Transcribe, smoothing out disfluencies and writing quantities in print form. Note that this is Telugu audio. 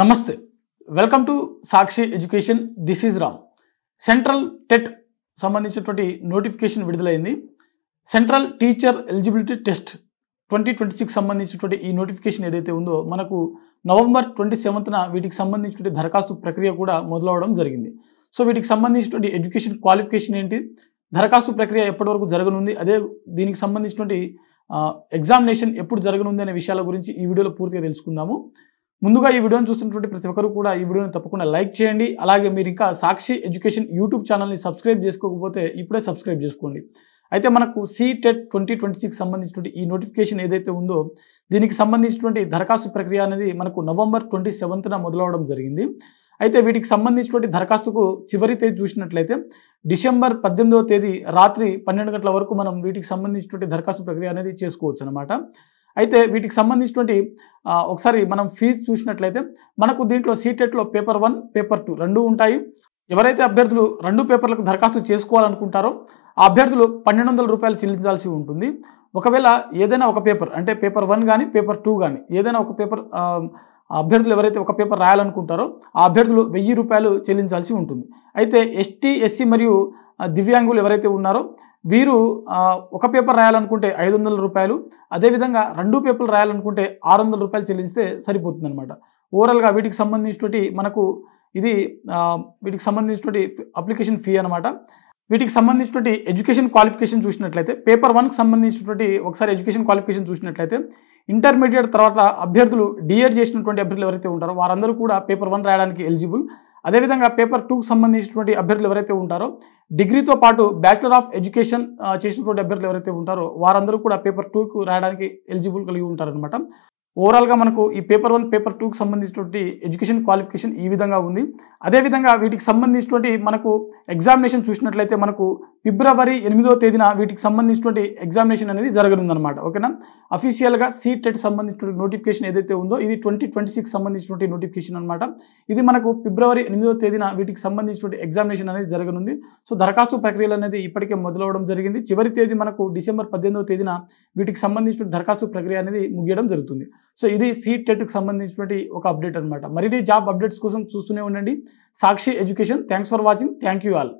నమస్తే welcome to Sakshi education. This is Ram. Central TET సంబంధించినటువంటి నోటిఫికేషన్ విడుదలైంది. సెంట్రల్ టీచర్ ఎలిజిబిలిటీ టెస్ట్ 2026 సంబంధించినటువంటి ఈ నోటిఫికేషన్ ఏదైతే ఉందో మనకు నవంబర్ 27న వీటికి సంబంధించినటువంటి దరఖాస్తు ప్రక్రియ కూడా మొదలవడం జరిగింది. సో వీటికి సంబంధించినటువంటి ఎడ్యుకేషన్ క్వాలిఫికేషన్ ఏంటి, దరఖాస్తు ప్రక్రియ ఎప్పటి వరకు జరగనుంది, అదే దీనికి సంబంధించినటువంటి ఎగ్జామినేషన్ ఎప్పుడు జరగనుంది అనే విషయాల గురించి ఈ వీడియోలో పూర్తిగా తెలుసుకుందాము. ముందుగా ఈ వీడియోని చూస్తున్నటువంటి ప్రతి ఒక్కరు కూడా ఈ వీడియోని తప్పకుండా లైక్ చేయండి. అలాగే మీరు ఇంకా సాక్షి ఎడ్యుకేషన్ యూట్యూబ్ ఛానల్ని సబ్స్క్రైబ్ చేసుకోకపోతే ఇప్పుడే సబ్స్క్రైబ్ చేసుకోండి. అయితే మనకు CTET 2026 సంబంధించినటువంటి ఈ నోటిఫికేషన్ ఏదైతే ఉందో దీనికి సంబంధించినటువంటి దరఖాస్తు ప్రక్రియ అనేది మనకు నవంబర్ 27న మొదలవడం జరిగింది. అయితే వీటికి సంబంధించినటువంటి దరఖాస్తుకు చివరి తేదీ చూసినట్లయితే డిసెంబర్ 18వ తేదీ రాత్రి 12 గంటల వరకు మనం వీటికి సంబంధించినటువంటి దరఖాస్తు ప్రక్రియ అనేది చేసుకోవచ్చు అనమాట. అయితే వీటికి సంబంధించినటువంటి ఒకసారి మనం ఫీజు చూసినట్లయితే మనకు దీంట్లో CTETలో పేపర్ 1 పేపర్ 2 రెండు ఉంటాయి. ఎవరైతే అభ్యర్థులు రెండు పేపర్లకు దరఖాస్తు చేసుకోవాలనుకుంటారో ఆ అభ్యర్థులు 1200 రూపాయలు చెల్లించాల్సి ఉంటుంది. ఒకవేళ ఏదైనా ఒక పేపర్ అంటే పేపర్ 1 కానీ పేపర్ 2 కానీ ఏదైనా ఒక పేపర్ అభ్యర్థులు ఎవరైతే ఒక పేపర్ రాయాలనుకుంటారో ఆ అభ్యర్థులు 1000 రూపాయలు చెల్లించాల్సి ఉంటుంది. అయితే ST SC మరియు దివ్యాంగులు ఎవరైతే ఉన్నారో వీరు ఒక పేపర్ రాయాలనుకుంటే 500 రూపాయలు, అదేవిధంగా రెండు పేపర్లు రాయాలనుకుంటే 600 రూపాయలు చెల్లిస్తే సరిపోతుంది అనమాట. ఓవరాల్గా వీటికి సంబంధించినటువంటి మనకు ఇది వీటికి సంబంధించినటువంటి అప్లికేషన్ ఫీ అనమాట. వీటికి సంబంధించినటువంటి ఎడ్యుకేషన్ క్వాలిఫికేషన్ చూసినట్లయితే పేపర్ 1కి సంబంధించినటువంటి ఒకసారి ఎడ్యుకేషన్ క్వాలిఫికేషన్ చూసినట్లయితే ఇంటర్మీడియట్ తర్వాత అభ్యర్థులు డిఎడ్ చేసినటువంటి అభ్యర్థులు ఎవరైతే ఉంటారో వారందరూ కూడా పేపర్ 1 రాయడానికి ఎలిజిబుల్. అదేవిధంగా పేపర్ 2కి సంబంధించినటువంటి అభ్యర్థులు ఎవరైతే ఉంటారో డిగ్రీతో పాటు బ్యాచిలర్ ఆఫ్ ఎడ్యుకేషన్ చేసినటువంటి అభ్యర్థులు ఎవరైతే ఉంటారో వారందరూ కూడా పేపర్ 2కు రాయడానికి ఎలిజిబుల్ కలిగి ఉంటారనమాట. ఓవరాల్గా మనకు ఈ పేపర్ 1 పేపర్ 2కి సంబంధించినటువంటి ఎడ్యుకేషన్ క్వాలిఫికేషన్ ఈ విధంగా ఉంది. అదేవిధంగా వీటికి సంబంధించినటువంటి మనకు ఎగ్జామినేషన్ చూసినట్లయితే మనకు ఫిబ్రవరి 8వ తేదీన వీటికి సంబంధించినటువంటి ఎగ్జామినేషన్ అనేది జరగనుందనమాట. ఓకేనా. అఫీషియల్గా CTET సంబంధించినటువంటి నోటిఫికేషన్ ఏదైతే ఉందో ఇది 2026 సంబంధించినటువంటి నోటిఫికేషన్ అనమాట. ఇది మనకు ఫిబ్రవరి 8వ తేదీన వీటికి సంబంధించినటువంటి ఎగ్జామినేషన్ అనేది జరగనుంది. సో దరఖాస్తు ప్రక్రియలు అనేది ఇప్పటికే మొదలవడం జరిగింది. చివరి తేదీ మనకు డిసెంబర్ 18వ తేదీన వీటికి సంబంధించిన దరఖాస్తు ప్రక్రియ అనేది ముగియడం జరుగుతుంది. సో ఇది CTETకి సంబంధించినటువంటి ఒక అప్డేట్ అనమాట. మరిన్ని జాబ్ అప్డేట్స్ కోసం చూస్తూనే ఉండండి Sakshi education. Thanks for watching. Thank you all.